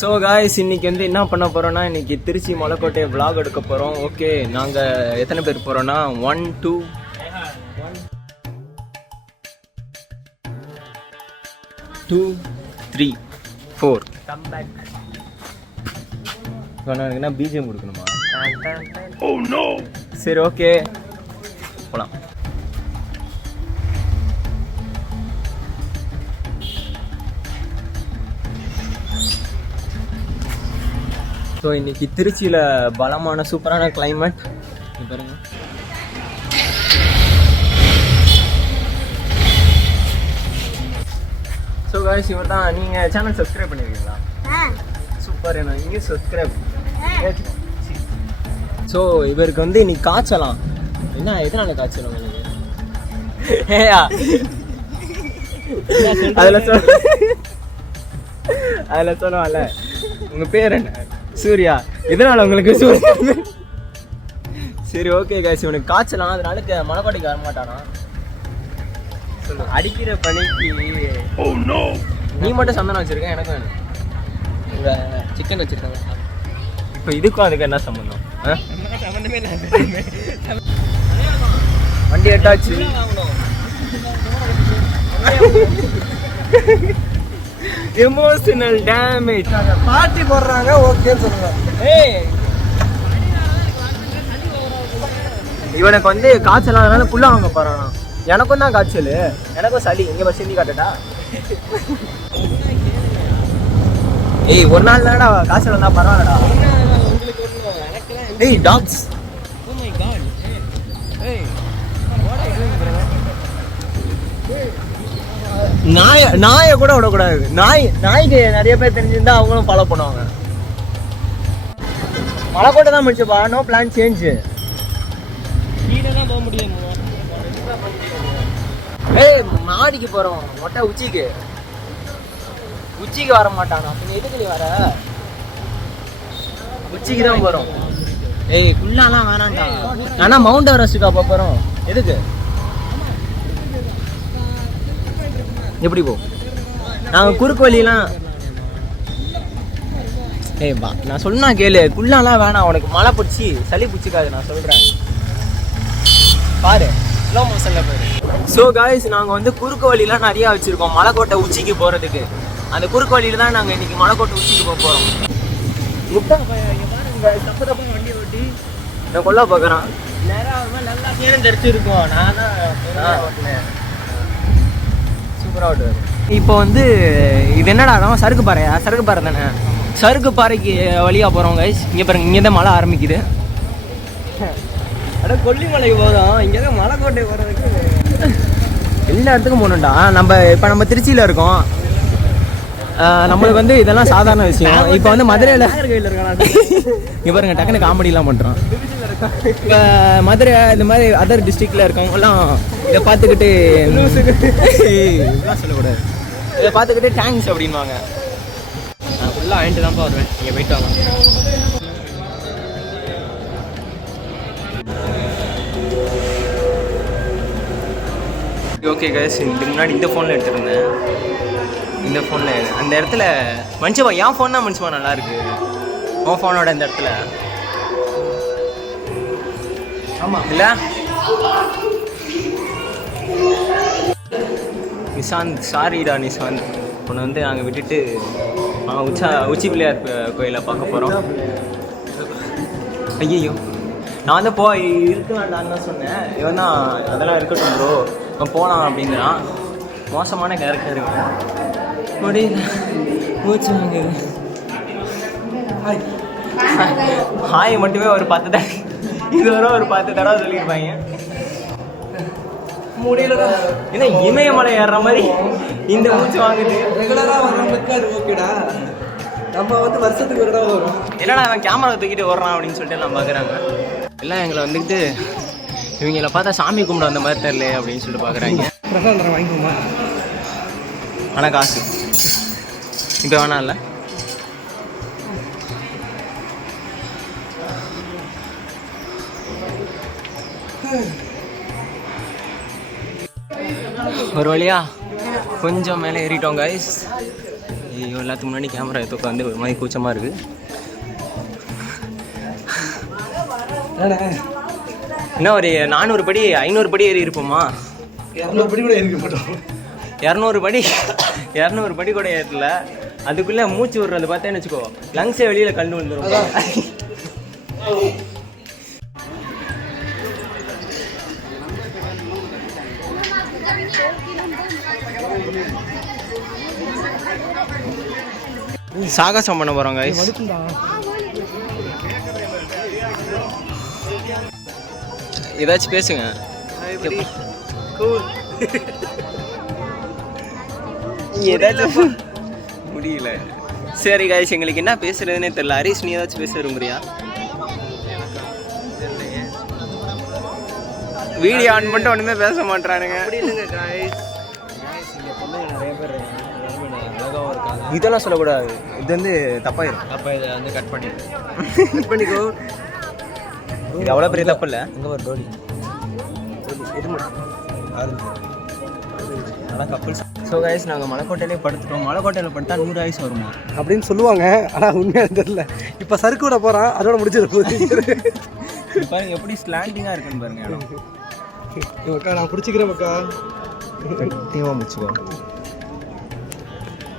So guys இன்னைக்கு வந்து என்ன பண்ண போகிறோன்னா இன்னைக்கு திருச்சி மலைக்கோட்டை vlog எடுக்க போகிறோம். ஓகே, நாங்கள் எத்தனை பேர் போகிறோன்னா 1 2 2 3 4 கம் பேக். என்ன பிஜிஎம் கொடுக்கணுமா? Oh no. சரி ஓகே போகலாம். ஸோ இன்னைக்கு திருச்சியில் பலமான சூப்பரான கிளைமேட் பாருங்க. ஸோ காய்ஸ் இவர் தான். நீங்கள் சேனல் சப்ஸ்கிரைப் பண்ணியிருக்கீங்களா? சூப்பர். என்ன இங்கே சப்ஸ்கிரைப். ஸோ இவருக்கு வந்து இன்னைக்கு காய்ச்சலாம். என்ன எதனால காய்ச்சல் உங்களுக்கு? ஏயா அதில் சொல்லுவான்ல, உங்கள் பேர் என்ன? சூர்யா. இதனால உங்களுக்கு சூர்யா. சரி ஓகே காய்ஸ், இவனுக்கு காய்ச்சலாம், அதனால மலைக்கோட்டைக்கு வர மாட்டானா? அடிக்கிற பணிக்கு நீ மட்டும் சந்தனம் வச்சிருக்க, எனக்கு வேணும். உங்கள் சிக்கன் வச்சிருக்காங்க. இப்போ இதுக்கும் அதுக்கு என்ன சம்பந்தம்? சம்பந்தமே இல்லை. வண்டி எட்டாச்சு. Emotional damage. பார்ட்டி போடுறாங்க ஓகேன்னு சொல்லுங்க. ஏய் இவனுக்கு வந்து காய்ச்சல், அதனால புள்ள வாங்க போறானா. எனக்கும் தான் காய்ச்சல், எனக்கும் சளி. இங்க பஸ் சிந்தி காட்டுடா. ஏய் ஒரு நாள் தானடா காய்ச்சல் வந்தா பரவாயில்லடா. ஏய் டாக்ஸ். Oh my God. ஏய் நாயை கூட விடக்கூடாது. நாய்க்கு நிறைய பேர் தெரிஞ்சிருந்தா அவங்களும் ஃபாலோ பண்ணுவாங்க. மலைக்கோட்டை தான் முடிச்சுப்பா. No plan change. போக முடியும். ஏய் மாடிக்கு போறோம். மொட்டை உச்சிக்கு வர மாட்டானா? எதுக்கு நீ வர? உச்சிக்கு தான் போறோம். ஏய் குள்ளாலாம் வேணாண்டா. ஆனா மவுண்ட் எவரெஸ்டுக்கா போறோம். எதுக்கு? எப்படி போ? நாங்கள் குறுக்கு வழியெல்லாம். ஏய் பா, நான் சொன்னா கேளு. குள்ளாலாம் வேணாம், உனக்கு மழை பிடிச்சி சளி பிடிச்சிக்காது. நான் சொல்கிறேன் பாரு, ஸ்லோ மோஷன்ல பாரு. ஸோ காய்ஸ் நாங்கள் வந்து குறுக்கு வழியெலாம் நிறையா வச்சுருக்கோம் மலைக்கோட்டை உச்சிக்கு போகிறதுக்கு. அந்த குறுக்கு வழியில் தான் நாங்கள் இன்றைக்கி மலைக்கோட்டை உச்சிக்கு போக போகிறோம். முட்டா இங்கே பாருங்க, தப்பு தப்பாக வண்டி ஓட்டி நான் கொல்ல பார்க்குறான். நேராக நல்லா நேரம் தெரிச்சிருக்கோம். நான் தான் ஓட்டினேன். இப்போ வந்து இது என்னடா இடம்? சறுக்கு பாறையா? சறுக்கு பாறை தானே. சறுக்கு பாறைக்கு வழியாக போகிறோம் கைஸ். இங்கே பாருங்க, இங்கே தான் மழை ஆரம்பிக்குது. அட கொல்லிமலைக்கு போதும், இங்கே தான் மலைக்கோட்டை போகிறதுக்கு எல்லா இடத்துக்கும் போகணுண்டா. இப்போ நம்ம திருச்சியில் இருக்கோம். நம்மளுக்கு வந்து இதெல்லாம் சாதாரண விஷயம். இப்போ வந்து மதுரையில் இங்கே பாருங்க, டக்குனு காமெடிலாம் பண்ணுறோம். இப்போ மதுரை இந்த மாதிரி அதர் டிஸ்ட்ரிக்டில் இருக்கவங்கலாம் இதை பார்த்துக்கிட்டு இதெல்லாம் சொல்லக்கூடாது. இதை பார்த்துக்கிட்டு தேங்க்ஸ் அப்படின்வாங்க. நான் ஃபுல்லாக வாங்கிட்டு தான்ப்பா வருவேன். நீங்கள் போயிட்டு வாங்க. ஓகே கைஸ், இதுக்கு முன்னாடி இந்த ஃபோனில் எடுத்துருந்தேன். இந்த ஃபோனில் அந்த இடத்துல மனுஷப்பா என் ஃபோன் தான் மனுஷப்பா நல்லாயிருக்கு. உன் ஃபோனோட இந்த இடத்துல ஆமாம் இல்லை? நிஷாந்த், சாரிடா நிஷாந்த். உன்னை வந்து நாங்கள் விட்டுட்டு உச்சி பிள்ளையார் கோயிலை பார்க்க போகிறோம். ஐயோ நான் வந்து இருக்க வேண்டான்னு தான் சொன்னேன். இவன் தான் அதெல்லாம் இருக்கட்டும் ப்ரோ நான் போகலாம் அப்படிங்கிறான். மோசமான கேரக்டர் இவன். முடியல, மூச்சு வாங்குது. ஹாய் மட்டுமே ஒரு 10 தடவை, இதுவரை ஒரு 10 தடவை சொல்லியிருப்பாங்க. முடியலடா. ஏன்னா இமயமலை ஏறுற மாதிரி இந்த மூச்சு வாங்குது. ரெகுலராக வர்றவங்களுக்கு அது ஓகேடா. நம்ம வந்து வருஷத்துக்கு ஒரு தடவை வரும். என்னடா அவன் கேமரா தூக்கிட்டு ஓடுறான் அப்படின்னு சொல்லிட்டு எல்லாம் பார்க்குறாங்க. எல்லாம் எங்களை வந்துக்கிட்டு இவங்களை பார்த்தா சாமி கும்பிட அந்த மாதிரி தெரியல அப்படின்னு சொல்லிட்டு பார்க்குறாங்க. பிரசாதம் வாங்கிக்கோமா? ஆனால் காசு இப்போ வேணாம் இல்லை. ஒரு வழியா கொஞ்சம் மேலே ஏறிட்டோம் கைஸ். ஐயோ எல்லாத்துக்கு முன்னாடி கேமரா எடுத்து வந்து ஒரு மாதிரி கூச்சமாக இருக்குது. என்ன ஒரு 400 படி 500 படி ஏறி இருப்போமா? 200 படி கூட ஏறிக்க மாட்டோம். 200 படி கூட ஏறல. அதுக்குள்ளே மூச்சு விடுறது பார்த்தேன்னு வச்சுக்கோ, லங்ஸே வெளியில் கண்டு வந்துடும். சாகசம் பண்ண போகிறோம் guys. ஏதாச்சும் பேசுங்க. ஏதாச்சும் முடியல. சரி guys, எங்களுக்கு என்ன பேசுறதுன்னே தெரியல. ஹரிஷ், நீ ஏதாச்சும் பேச விரும்புறியா? வீடியோ ஆன் பண்ணிட்டு ஒன்றுமே பேச மாட்டானுங்க. இதெல்லாம் சொல்லக்கூடாது, இது வந்து தப்பாயிரும். இதை வந்து கட் பண்ணிக்கோ. இது அவ்வளோ பெரிய தப்பு இல்லை. இங்கே ஒரு டோலி ஆனால் கப்பல்ஸ். ஸோ கைஸ், நாங்கள் மலைக்கோட்டையிலே படுத்துட்டோம். மலைக்கோட்டையில் படுத்தா 100 ஆயுசு வருமா அப்படின்னு சொல்லுவாங்க. ஆனால் உண்மையாக தெரியல. இப்போ சறுக்கு விட போகிறான், அதோட முடிச்சிட போகுது. பாருங்க எப்படி ஸ்லாண்டிங்காக இருக்குன்னு பாருங்க இடம். மக்கா நான் பிடிச்சிக்கிறேன் மக்கா. தீவா முடிச்சுக்கோ.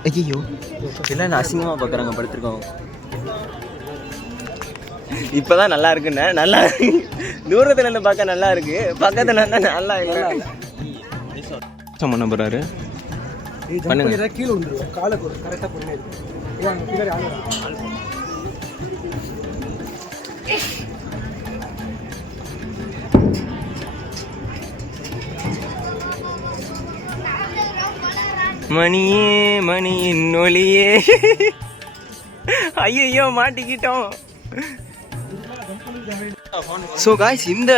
ஐயோ எல்லாம் என்ன அசிங்கமாக பார்க்குறாங்க படுத்துருக்கோம். இப்போதான் நல்லா இருக்குண்ணே. நல்லா தூரத்துல இருந்து பார்க்க நல்லா இருக்கு, பக்கத்துல இருந்தா நல்லா இல்லை. பண்ண போறாரு பண்ணுங்க. கீழே வந்துடும், காலை கரெக்டாக பண்ணி. மணியே மணியின் ஒளியே. ஐயோ மாட்டிக்கிட்டோம். ஸோ காய்ஸ், இந்த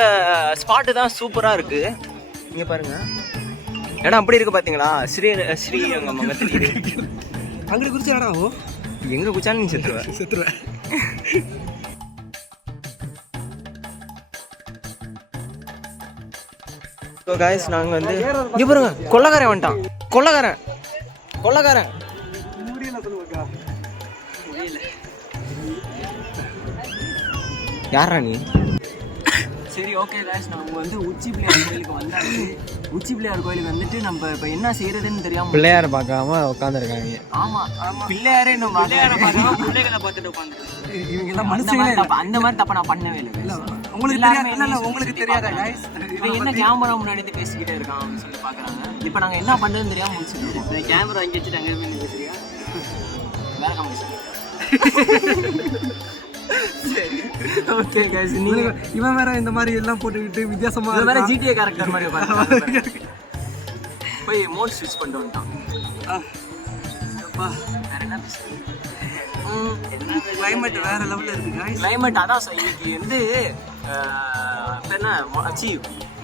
ஸ்பாட்டு தான் சூப்பராக இருக்கு. இங்கே பாருங்க, இடம் அப்படி இருக்கு பார்த்தீங்களா? ஸ்ரீரங்கம் அங்கே தெரியுது. அங்கே குறிச்சு இடம் ஆகும். எங்கே குச்சாலும் நீ செத்துருவேன். ஸோ காய்ஸ், நாங்கள் வந்து இங்கே பாருங்க, கொள்ளக்காரன் வந்துட்டான். கொள்ளக்காரன் யாரா நீ? சரி ஓகே காய்ஸ், நம்ம வந்து உச்சி பிள்ளையார் கோயிலுக்கு வந்தாச்சு. உச்சி பிள்ளையார் கோயிலுக்கு வந்துட்டு நம்ம இப்போ என்ன செய்யறதுன்னு தெரியாம பிள்ளையார பார்க்காம உட்காந்துருக்காங்க. ஆமாம், பிள்ளையாரே நம்ம பிள்ளையார பார்க்காம பிள்ளைகளை பார்த்துட்டு உட்காந்து. இவங்க எல்லாம் மனுஷங்க. அந்த மாதிரி தப்ப நான் பண்ணவே இல்லை. உங்களுக்கு தெரியாதா காய்ஸ்? இவன் என்ன கேமரா முன்னாடி இருந்து பேசிக்கிட்டே இருக்கான் அப்படின்னு சொல்லி பார்க்குறாங்க. இப்போ நாங்கள் என்ன பண்ணுறதுன்னு தெரியாமல் முடிச்சுருக்கோம். கேமரா இங்கே வச்சுட்டு அங்கே போய் பேசுறியா? வேற கம்பெனி. ஓகே गाइस, நீங்க இவன் வேற இந்த மாதிரி எல்லாம் போட்டுக்கிட்டு வித்தியாசமா வேற GTA கரெக்டர் மாதிரி உட்கார்ந்து போய் மோட் ஸ்விட்ச் பண்ணிட்டு வந்துட்டான். அப்பா வேற என்ன பேசுறது? கிளைமேட் வேற லெவல்ல இருக்கு गाइस. கிளைமேட் அதான் இன்னைக்கு வந்து என்ன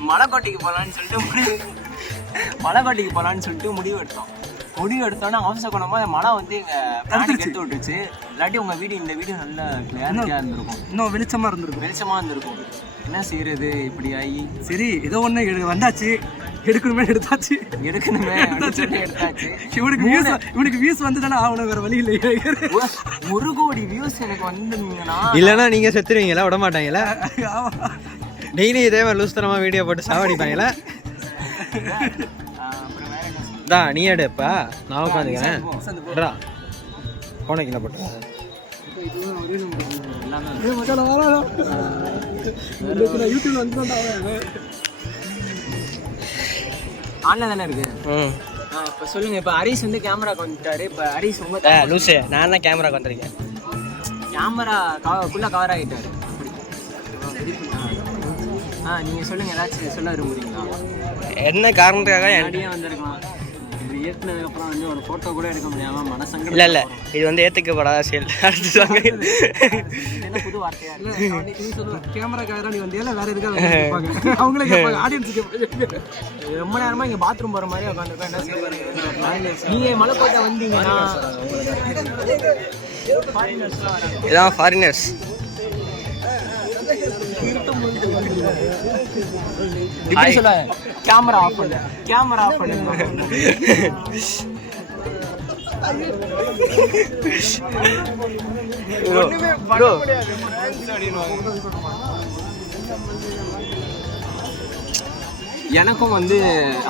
மலைக்கோட்டைக்கு போகலான்னு சொல்லிட்டு முடிவு எடுத்தோன்னா அவசர குணமாக மழை வந்து எங்கள் எடுத்து விட்டுச்சு. இல்லாட்டி உங்கள் இந்த வீடியோ நல்ல கிளியாரிட்டியாக இருந்திருக்கும், இன்னும் வெளிச்சமாக இருந்திருக்கும். என்ன செய்யறது இப்படி ஆகி? சரி, ஏதோ ஒன்று வந்தாச்சு, எடுத்தாச்சு. இவனுக்கு வியூஸ் வந்துட்டானா அவனுக்கு வேற வழி இல்லை. 1 கோடி வியூஸ் எனக்கு வந்துருந்தீங்கன்னா இல்லைன்னா நீங்க செத்துருவீங்களா? விட மாட்டாங்களா? டெய்லி இதே மாதிரி லூஸ் தரமா வீடியோ போட்டு சாவடிப்பாங்களா? தான் நீ எடுப்பா, நான் உட்காந்துக்கிறேன். கோணைக்கில போட்டு யூடியூப்ல வந்து ஆன்லைன் தானே இருக்கு. இப்போ சொல்லுங்க, இப்போ ஹரிஷ் வந்து கேமராக்கு வந்துட்டாரு. இப்போ ஹரிஷ் உங்க லூசு, நான் தான் கேமராக்கு வந்திருக்கேன். கேமரா ஃபுல்லாக கவர் ஆகிட்டாரு. நீங்கள் சொல்லுங்கள், ஏதாச்சும் சொல்ல விரும்புறீங்களா? என்ன காரணத்துக்காக என்னடியே வந்திருக்கலாம். இது ஏற்றுனதுக்கப்புறம் வந்து ஒரு ஃபோட்டோ கூட எடுக்க முடியாமல் மனசங்க. இல்லை இது வந்து ஏற்றுக்கப்படாத செயல். அடுத்து என்ன புது வார்த்தையாக இல்லை. கேமராக்காக நீ வந்தியா வேற எதுக்காக அவங்களே கேட்பாங்க, ஆடியன்ஸுக்கு. ரொம்ப நேரமாக இங்கே பாத்ரூம் போகிற மாதிரி உட்காந்துருக்கோம். என்ன செய்ய நீங்கள் மலைக்கோட்டை வந்தீங்கன்னா இதான் ஃபாரினர்ஸ். கேமரா ஆஃப் பண்ணு. எனக்கும் வந்து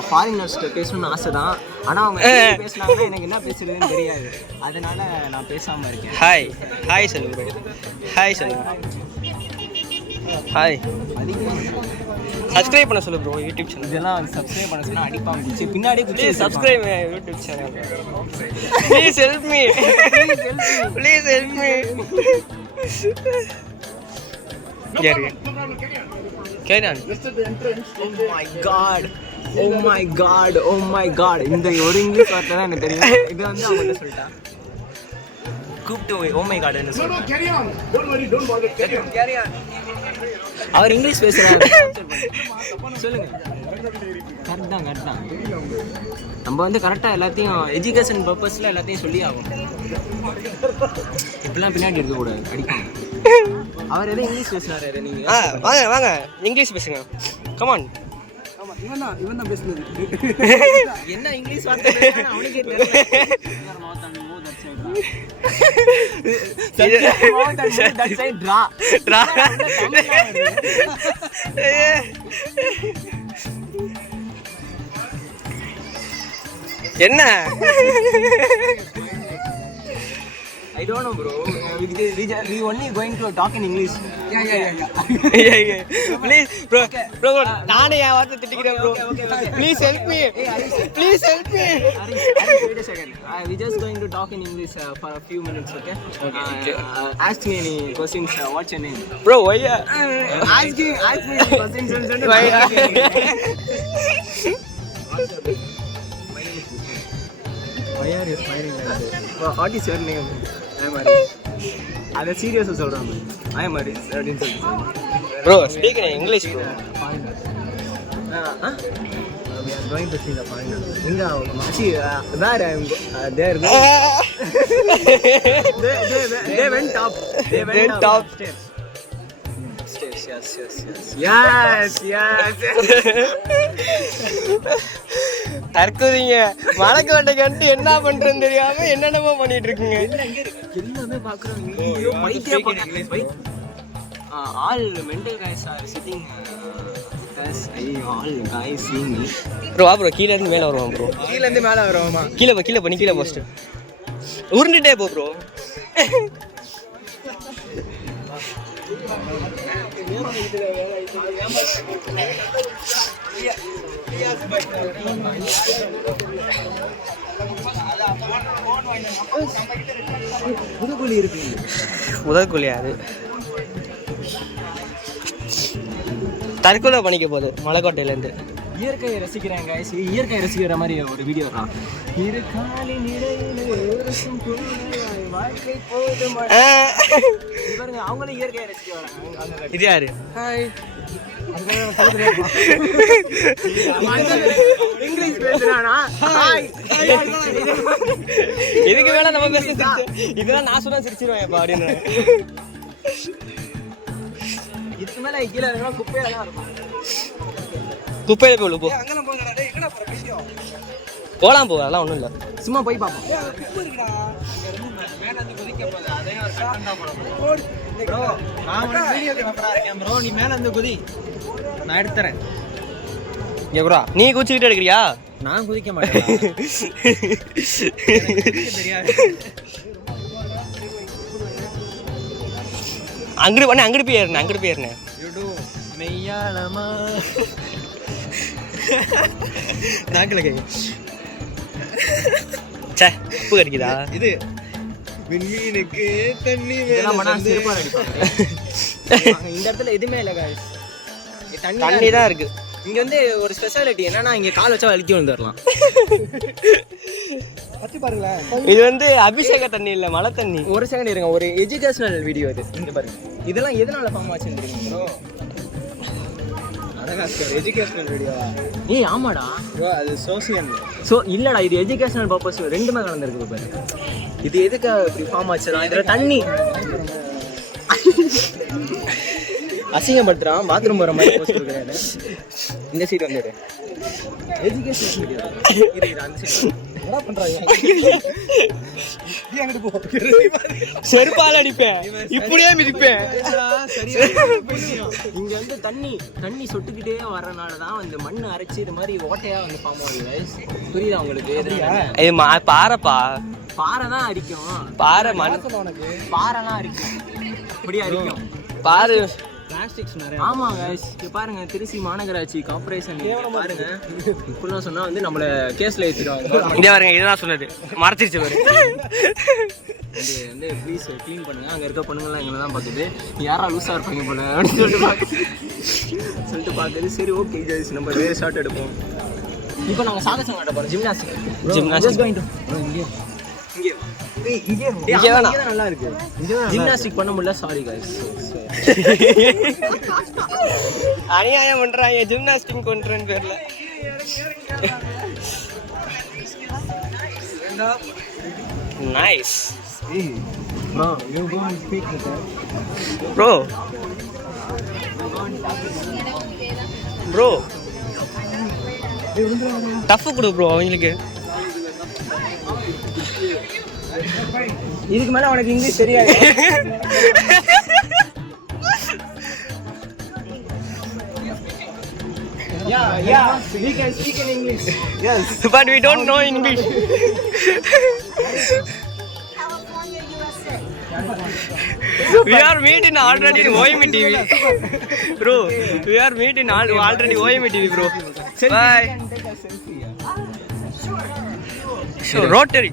ஃபாரினர்ஸ்கிட்ட பேசணும்னு ஆசை தான். ஆனால் அவங்க பேசினாங்கன்னா எனக்கு என்ன பேசுறதுன்னு தெரியாது. அதனால நான் பேசாமல் இருக்கேன். ஹாய் சொல்லு ப்ரோ. ஹாய் சொல்லு. ஹாய். சப்ஸ்கிரைப் பண்ண சொல்லு ப்ரோ யூடியூப் சேனல். இதெல்லாம் சப்ஸ்கிரைப் பண்ண சொன்னால் அடிப்பாங்க. குச்சி பின்னாடி குச்சி subscribe YouTube channel. Please help me. Please help me. Carry on. Oh my god. இந்த ஒரு இங்கிலீஷ் வார்த்தை தான் எனக்கு தெரியும். இது வந்து அவங்க சொல்லிட்டா கூப்பிட்டு ஓ மை காட் என்ன சொல்றாங்க. Carry on. அவர் இங்கிலீஷ் பேசுறாரு. சொல்லுங்க. கரெக்ட் தான். நம்ம வந்து கரெக்டாக எல்லாத்தையும் எஜுகேஷன் பர்பஸில் எல்லாத்தையும் சொல்லி ஆகும். இப்பெல்லாம் பின்னாடி இருக்கக்கூடாது, அடிக்கணும். அவர் எதோ இங்கிலீஷ் பேசுனாரு. எதை நீங்கள் வாங்க இங்கிலீஷ் பேசுங்க. கமான். இவன் தான் பேசுனது. என்ன இங்கிலீஷ் வார்த்தை அவனுக்கே என்ன? I don't know, bro. We only going to talk in English. Yeah. Please, bro. Bro, நானே என் வார்த்தை திட்டிக்கிறேன் bro. Please help me. Please help me. Wait a second. We just going to talk in English for a few minutes, okay? Ask me any questions. What's your name? Bro, why? Ask me any questions. Why? Why are you smiling like that? What is your name? I am Aris. அதை சீரியஸாக சொல்கிறாங்க. I am Aris அப்படின்னு சொல்லிட்டு. Bro, speak in English, bro. We are going to see the foreigner. Inga see where I am there. They went up. They went up. Stairs. Yes. தற்கொலைங்க வழக்கு வட்டைக்கு என்ன பண்றேன்னு தெரியாம என்னென்னமோ பண்ணிட்டு இருக்கீங்க. எல்லாமே பாக்குறாங்க. All mental guys are sitting. All guys seeing me. Bro, bro, கீழ இருந்து மேல வருவான் bro. கீழ இருந்து மேல வருவாமா? கீழ பண்ணி கீழ போஸ்ட். உருண்டிட்டே போ bro. உதகுலி அது தற்கொலை பண்ணிக்க போகுது மலைக்கோட்டையில இருந்து. இயற்கையை ரசிக்கிறாங்க. இயற்கையை ரசிக்கிற மாதிரி ஒரு வீடியோ தான். அவங்களும் இயற்கையை ரசிக்க வராங்க. இது யாரு? இங்கிலீஷ் பேசுறானா? இதுக்கு மேல நம்ம பேச இதெல்லாம் நான் சொன்னா சிரிச்சிருவேன் அப்படின்னு. இதுக்கு மேல கீழே குப்பையில தான் இருக்கும். குப்பையில போய் போ. போலாம் போ, அதெல்லாம் ஒண்ணும் இல்ல. சும்மா போய் பார்ப்போம். நீ மேல இருந்து குதி, நான் எடுத்துறேன். நீ குதிச்சுக்கிட்டு எடுக்கிறியா? நான் குதிக்க மாட்டேன். தெரியாது. அங்கிட்டு போய் ஏறினேன். மெய்யாளமா நாக்கில கை சே உப்பு கடிக்குதா? இது விண்மீனுக்கு தண்ணி இந்த இடத்துல எதுவுமே இல்லை guys. தண்ணி தான் இருக்கு. இங்க வந்து ஒரு ஸ்பெஷாலிட்டி என்னன்னா இங்க கால் வச்சா வலிக்கி வந்துடலாம். இது வந்து அபிஷேக தண்ணி இல்ல, மழை தண்ணி. ஒரு செகண்ட் இருங்க, ஒரு எஜுகேஷனல் வீடியோ இது. இங்க பாருங்க, இதெல்லாம் எதனால ஃபார்ம் ஆச்சுன்னு தெரியுமா ப்ரோ? Educational video. ஏய் ஆமாடா ப்ரோ, அது சோசியல். இல்லடா, இது எஜுகேஷனல் பர்பஸ் ரெண்டுமே கலந்துருக்கு பாருங்க. இது எதுக்கு இப்படி ஃபார்ம் ஆச்சுடா? இதுல தண்ணி அசிங்கப்படுத்துறான். பாத்ரூம் போற மாதிரி போஸ்ட் கொடுக்குறாரு. இந்த சீட் வந்துடு. எஜுகேஷன் வீடியோ அந்த சைடு என்ன பண்றாங்க அங்கிட்டு போ செருப்பால அடிப்பேன் இப்படியே மிதிப்பேன். இங்க வந்து தண்ணி சொட்டுக்கிட்டே வர்றனால தான் இந்த மண் அரைச்சி இது மாதிரி ஓட்டையா வந்து ஃபார்ம் ஆகுது. புரியுதா உங்களுக்கு? இது பாறைப்பா, பாறை தான் அரிக்கும். பாறை மண் பாறைலாம் அரிக்கும், இப்படி அரிக்கும் பாரு. பிளாஸ்டிக்ஸ் நிறைய. ஆமா गाइस, இங்க பாருங்க திருச்சி மாநகராட்சி கார்ப்பரேஷன் பாருங்க இப்படிலாம் சொன்னா வந்து நம்மள கேஸ்ல ஏத்திடுவாங்க. இங்க பாருங்க, இதுதான் சொன்னது மறந்துருச்சு பாரு. இது வந்து ப்ளீஸ் க்ளீன் பண்ணுங்க. அங்க இருக்க பொண்ணுங்களாம் எங்களை தான் பார்க்குது, யாரா லூஸா இருப்பாங்க போல அப்படின்னு சொல்லிட்டு பார்க்குது. சரி ஓகே गाइस, நம்ம வேற ஷாட் எடுப்போம். இப்போ நாங்க சாகசம் ஆட போறோம். ஜிம்னாஸ்டிக் இங்கே நல்லா இருக்கு. ஜிம்னாஸ்டிக் பண்ண முடியல, சாரி गाइस. அநியாயம் பண்றாங்க ஜிம்னாஸ்டிக் பண்றேன்னு பேர்ல. Nice bro, you go and speak with her. bro tough கொடு ப்ரோ அவங்களுக்கு. இதுக்கு மேல உனக்கு இங்கிலீஷ் தெரியாது. Yeah, we can speak in English. Yes, but we don't know English. California, USA. We are meet in already in OMI TV. Bro, we are meet in already OMI TV, bro. Bye. Sure, Rotary.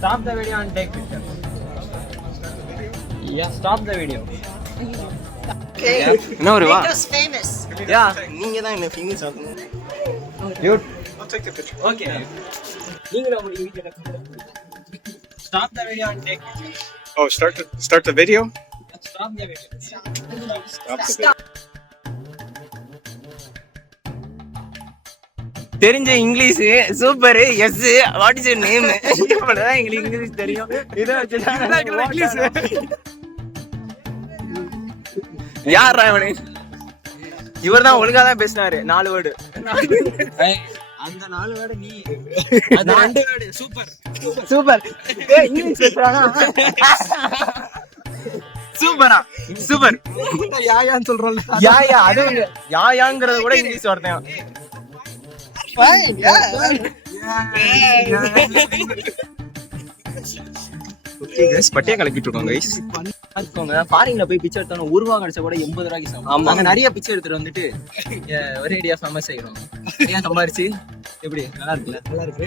Stop the video and take picture. Yeah, stop the video. Okay. No, Make us famous. Yeah, நீங்க தான் என்ன famous ஆகணும். You I'll take the picture. okay. நீங்க நம்ம video stop the video and take picture. Oh, start the video. Stop the video. Stop the video. Stop. தெரிஞ்ச English super. Yes, what is your name? இவ்வளவுதான் எங்களுக்கு English தெரியும். இதை வச்சு English யாரா இவனு? இவர் தான் ஒழுங்கா தான் பேசினாரு 4 வேர்டு. அந்த 4 வேர்டு நீ, அது 2 வேர்டு சூப்பர் சூப்பர். ஏய் இங்கிலீஷ் பேசுறானா? சூப்பரா சூப்பர். யாயான்னு சொல்றோம்ல, யா அது யாயாங்கறது கூட இங்கிலீஷ் வார்த்தை. பட்டியா கலக்கிட்டு இருக்கோம் கைஸ். பாத்துக்கோங்க, ஃபாரின்ல போய் பிச்சை எடுத்தாலும் ரூபா கிடைச்சா கூட 80 ரூபாய்க்கு சாப்பிடும். ஆமா. நாங்க நிறைய பிச்சை எடுத்துட்டு வந்துட்டு ஒரே ஐடியா ஃபேமஸ் ஆகிடும். ஏன் சம்பாரிச்சு எப்படி நல்லா இருக்குல்ல? நல்லா இருக்கு.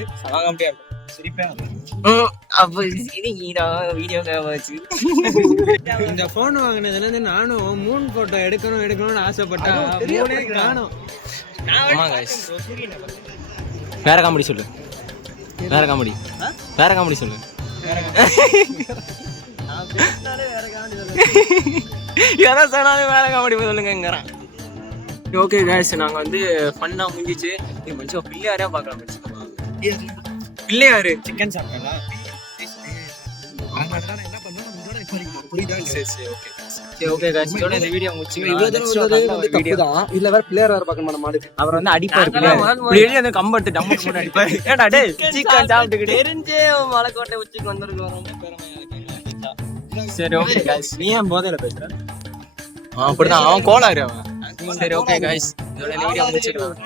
இந்த போன் வாங்கினதுல இருந்து நானும் மூன் போட்டோ எடுக்கணும்னு ஆசைப்பட்டேன். நானும் வேற காமெடி சொல்லு. வேற காமெடி சொல்லு. எதை சொன்னாலும் வேற காமெடி சொல்லுங்கிறேன். ஓகே गाइस, நாங்க வந்து ஃபன்னா முடிஞ்சிச்சு. இது மனுஷன் பிள்ளையாரே பார்க்கலாம். பிள்ளையாரு சிக்கன் சாப்பிட்டா ஓகே गाइस, இதோட இந்த வீடியோ முடிச்சுக்கலாம். இதுல வேற பிளேயர் வேற பார்க்க மாட்டோம். மாடு அவர் வந்து அடிப்பாரு. வெளியே வந்து கம்பட்டு டம்மு போட்டு அடிப்பாரு. ஏடா டேய் சிக்கன் சாப்பிட்டுக்கிட்டு தெரிஞ்சே மலைக்கோட்டை உச்சிக்கு வந்திருக்கோம். சரி ஓகே गाइस, நீ ஏன் போதையில பேசுற? அப்படிதான் அவன் கோளாறு அவன். சரி ஓகே गाइस, இதோட இந்த வீடியோ முடிச்சுக்கலாம்.